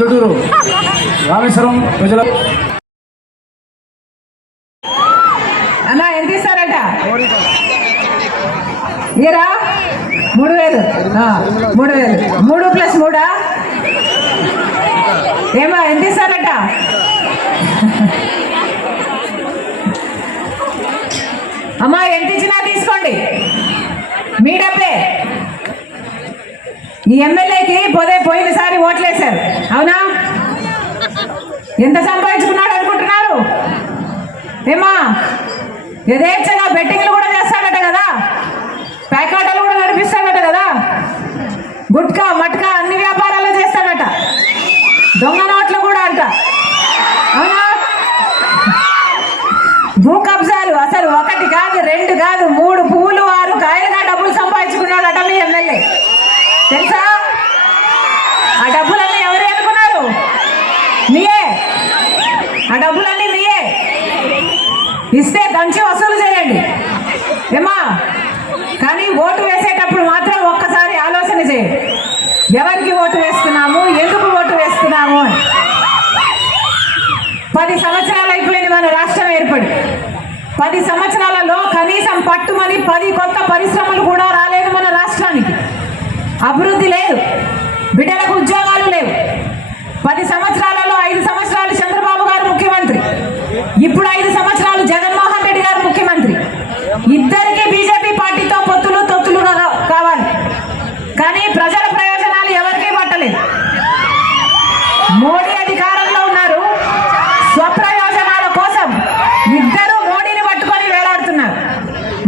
Proddatur Rameswaram ప్రజల అన్న ఎంత ఇస్తారట ఇయరా మూడు వేలు. మూడు వేలు. మూడు ప్లస్ మూడా? ఏమా ఎంత ఇస్తారట అమ్మా ఎంత ఇచ్చినా ఈ ఎమ్మెల్యేకి పోదే పోయినసారి ఓట్లేశారు. అవునా? ఎంత సంపాదించుకున్నాడు అనుకుంటున్నారు? ఏమా యథేచ్ఛగా బెట్టింగ్లు కూడా చేస్తాడట కదా? ప్యాకాటలు కూడా నడిపిస్తాడట కదా? గుట్కా మట్కా అన్ని వ్యాపారాలు చేస్తాడట. దొంగ నోట్లు కూడా అంట. అవునా? భూ కబ్జాలు అసలు ఒకటి కాదు రెండు కాదు మూడు పువ్వులు ఆరు కాయలుగా డబ్బులు సంపాదించుకున్నాడట మీ ఎమ్మెల్యే. తెలుసా? ఆ డబ్బులన్నీ ఎవరు అనుకున్నారు మీయే ఆ డబ్బులన్నీ మీయే ఇస్తే దంచి వసూలు చేయండి. ఏమా కానీ ఓటు వేసేటప్పుడు మాత్రం ఒక్కసారి ఆలోచన వేసే ఎవరికి ఓటు వేస్తున్నాము? ఎందుకు ఓటు వేస్తున్నాము? పది సంవత్సరాలు అయిపోయింది మన రాష్ట్రం ఏర్పడి. పది సంవత్సరాలలో కనీసం పట్టుమని పది కొత్త పరిశ్రమలు కూడా రాలేదు మన రాష్ట్రానికి. అభివృద్ధి లేదు. బిడ్డలకు ఉద్యోగాలు లేవు. పది సంవత్సరాలలో ఐదు సంవత్సరాలు చంద్రబాబు గారు ముఖ్యమంత్రి. ఇప్పుడు ఐదు సంవత్సరాలు జగన్మోహన్ రెడ్డి గారు ముఖ్యమంత్రి. ఇద్దరికి బీజేపీ పార్టీతో పొత్తులు తొత్తులు కావాలి. కానీ ప్రజల ప్రయోజనాలు ఎవరికీ పట్టలేదు. మోడీ అధికారంలో ఉన్నారు. స్వప్రయోజనాల కోసం ఇద్దరు మోడీని పట్టుకొని వేలాడుతున్నారు.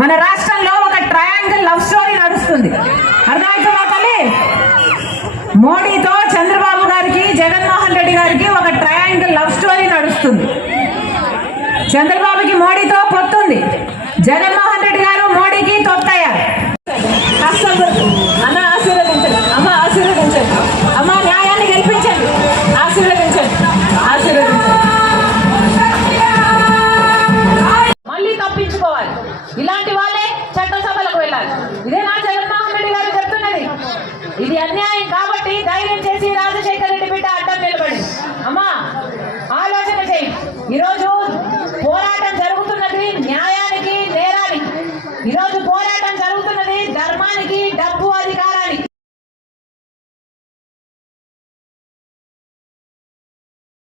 మన రాష్ట్రంలో ఒక ట్రయాంగిల్ లవ్ స్టోరీ నడుస్తుంది. మోడీతో చంద్రబాబు గారికి జగన్మోహన్ రెడ్డి గారికి ఒక ట్రయాంగిల్ లవ్ స్టోరీ నడుస్తుంది. చంద్రబాబుకి మోడీతో పొత్తుంది. జగన్మోహన్ రెడ్డి గారు మోడీకి తొత్తయ్యారు. కష్టం దొరుకుతుంది. అన్న ఆశీర్వదించండి. అమ్మ ఆశీర్వదించండి. అమ్మ న్యాయాన్ని గెలిపించండి. ఆశీర్వదించండి. ఆశీర్వదించండి. మళ్ళీ తప్పించుకోవాలి. ఇలాంటి వాళ్ళే చట్టసభలకు వెళ్ళాలి. ఇదే నా జగన్మోహన్ రెడ్డి గారు చెప్తున్నది? ఇది అన్యాయం కాదు.